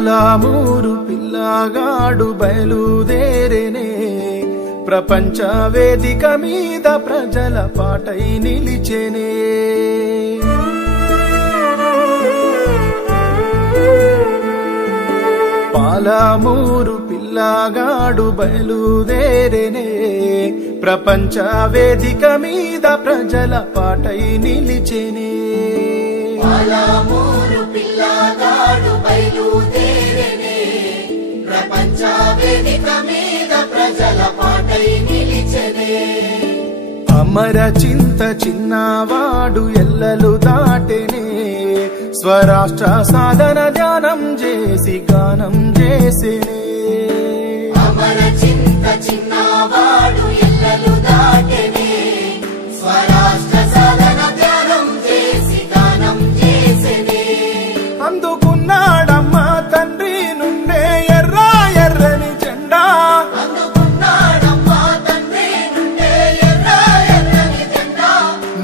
పాలమూరు పిల్లగాడు బయలుదేరేనే ప్రపంచ వేదిక మీద ప్రజల పాటై నిలిచెనే పాలమూరు పిల్లగాడు బయలుదేరేనే ప్రపంచ వేదిక మీద ప్రజల పాటై నిలిచెనే పాలమూరు పిల్లగాడు బయలుదేరేనే ప్రపంచ వేదిక మీద ప్రజల పాటై నిలిచెనే అమర చింత చిన్నవాడు ఎల్లలు దాటెనే స్వరాష్ట్ర సాధన ధ్యానం చేసి గానం చేసేనే అమర చింత చిన్నవాడు ఎల్లలు దాటెనే స్వరాష్ట్ర సాధన ధ్యానం చేసి గానం చేసేనే అందుకున్నాడమ్మా తండ్రి నుండే ఎర్ర ఎర్రని జెండా అందుకున్నాడమ్మా తండ్రి నుండే ఎర్ర ఎర్రని జెండా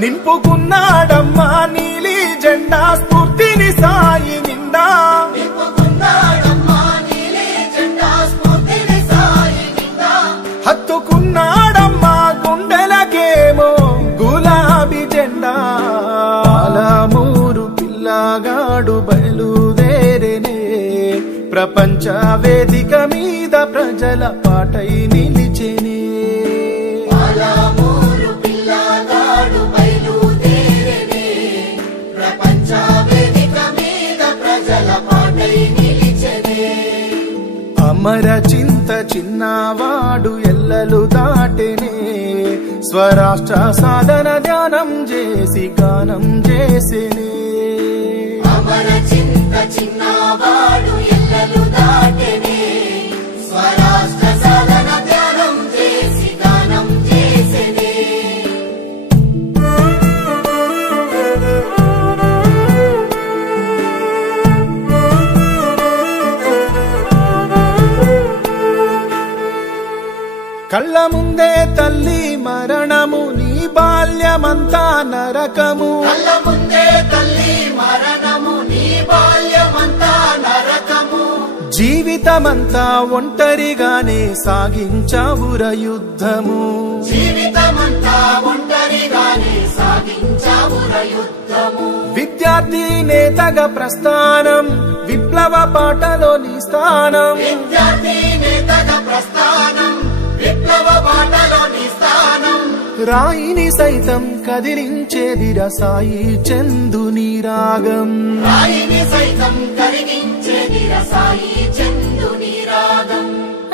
నింపుకున్నాడమ్మా నీలి జెండా స్ఫూర్తిని సాయి నిండా నింపుకున్నాడమ్మా నీలి జెండా స్ఫూర్తిని సాయి నిండా హత్తుకున్నాడమ్మా గుండెలకేమో గులాబీ జెండా పాలమూరు పిల్లగాడు బయలుదేరేనే ప్రపంచ వేదిక మీద ప్రజల పాటై నిలిచెనే పాలమూరు పిల్లగాడు బయలుదేరేనే ప్రపంచ వేదిక మీద ప్రజల పాటై నిలిచెనే అమర చింత చిన్నవాడు ఎల్లలు దాటెనే స్వరాష్ట్ర సాధన ధ్యానం చేసి గానం చేసేనే అమర చింత చిన్నవాడు ఎల్లలు దాటెనే స్వరాష్ట్ర సాధన ధ్యానం చేసి గానం చేసేనే కళ్ళ ముందే తల్లి మరణము నీ బాల్యమంతా నరకము కళ్ళ ముందే తల్లి మరణము నీ బాల్యమంతా నరకము జీవితమంతా ఒంటరిగానే సాగించావుర యుద్ధము జీవితమంతా ఒంటరిగానే సాగించావుర యుద్ధము విద్యార్థి నేతగా ప్రస్థానం విప్లవ పాటలో నీ స్థానం విద్యార్థి నేతగా ప్రస్థానం విప్లవ బాటలో నీ స్థానం రాయిని సైతం కదిలించేదిర సాయి చందుని రాగం రాయిని సైతం కరిగించేదిర సాయి చందుని రాగం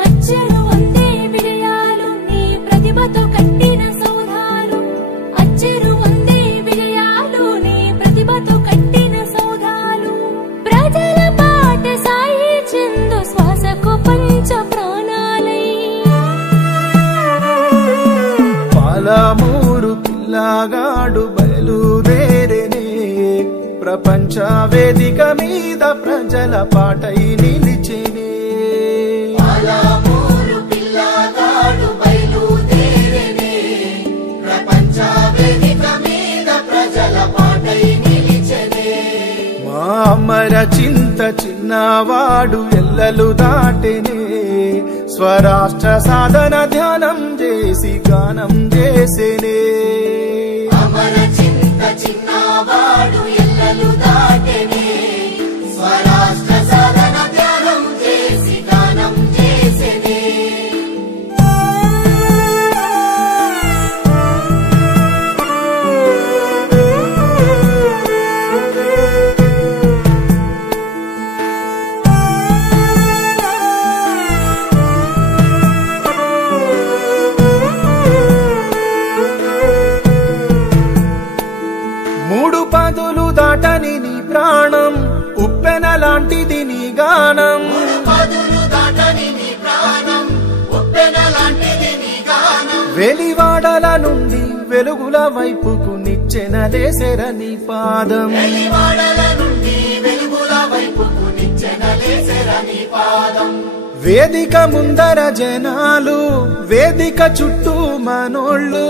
అచ్చరు వందే విజయాలు నీ ప్రతిభతో కట్టిన సౌధాలు అచ్చరు వందే విజయాలు నీ ప్రతిభతో కట్టిన సౌధాలు ప్రజల పాట సాయి చందు శ్వాసకు పంచ ప్రాణాలై పాలమూరు పిల్లగాడు బయలుదేరేనే ప్రపంచ వేదిక మీద ప్రజల పాటై నిలిచెనే పాలమూరు పిల్లగాడు బయలుదేరేనే ప్రపంచ వేదిక మీద ప్రజల పాటై నిలిచెనే మా అమర చింత చిన్నవాడు ఎల్లలు దాటెనే స్వరాష్ట్ర సాధన ధ్యానం చేసి గానం చేసేనే అమర చింత చిన్నవాడు ఎల్లలు దాటెనే స్వరాష్ట్ర సాధన ధ్యానం చేసి గానం చేసేనే మూడు పదులు దాటని నీ ప్రాణం ఉప్పెన లాంటిది నీ గానం పదులు దాటని నీ ప్రాణం ఉప్పెన లాంటిది నీ గానం వెలివాడల నుండి వెలుగుల వైపుకు నిచ్చెనలేసెర నీ పాదం వెలివాడల నుండి వెలుగుల వైపుకు నిచ్చెనలేసెర నీ పాదం వేదిక ముందర జనాలు వేదిక చుట్టూ మనోళ్ళు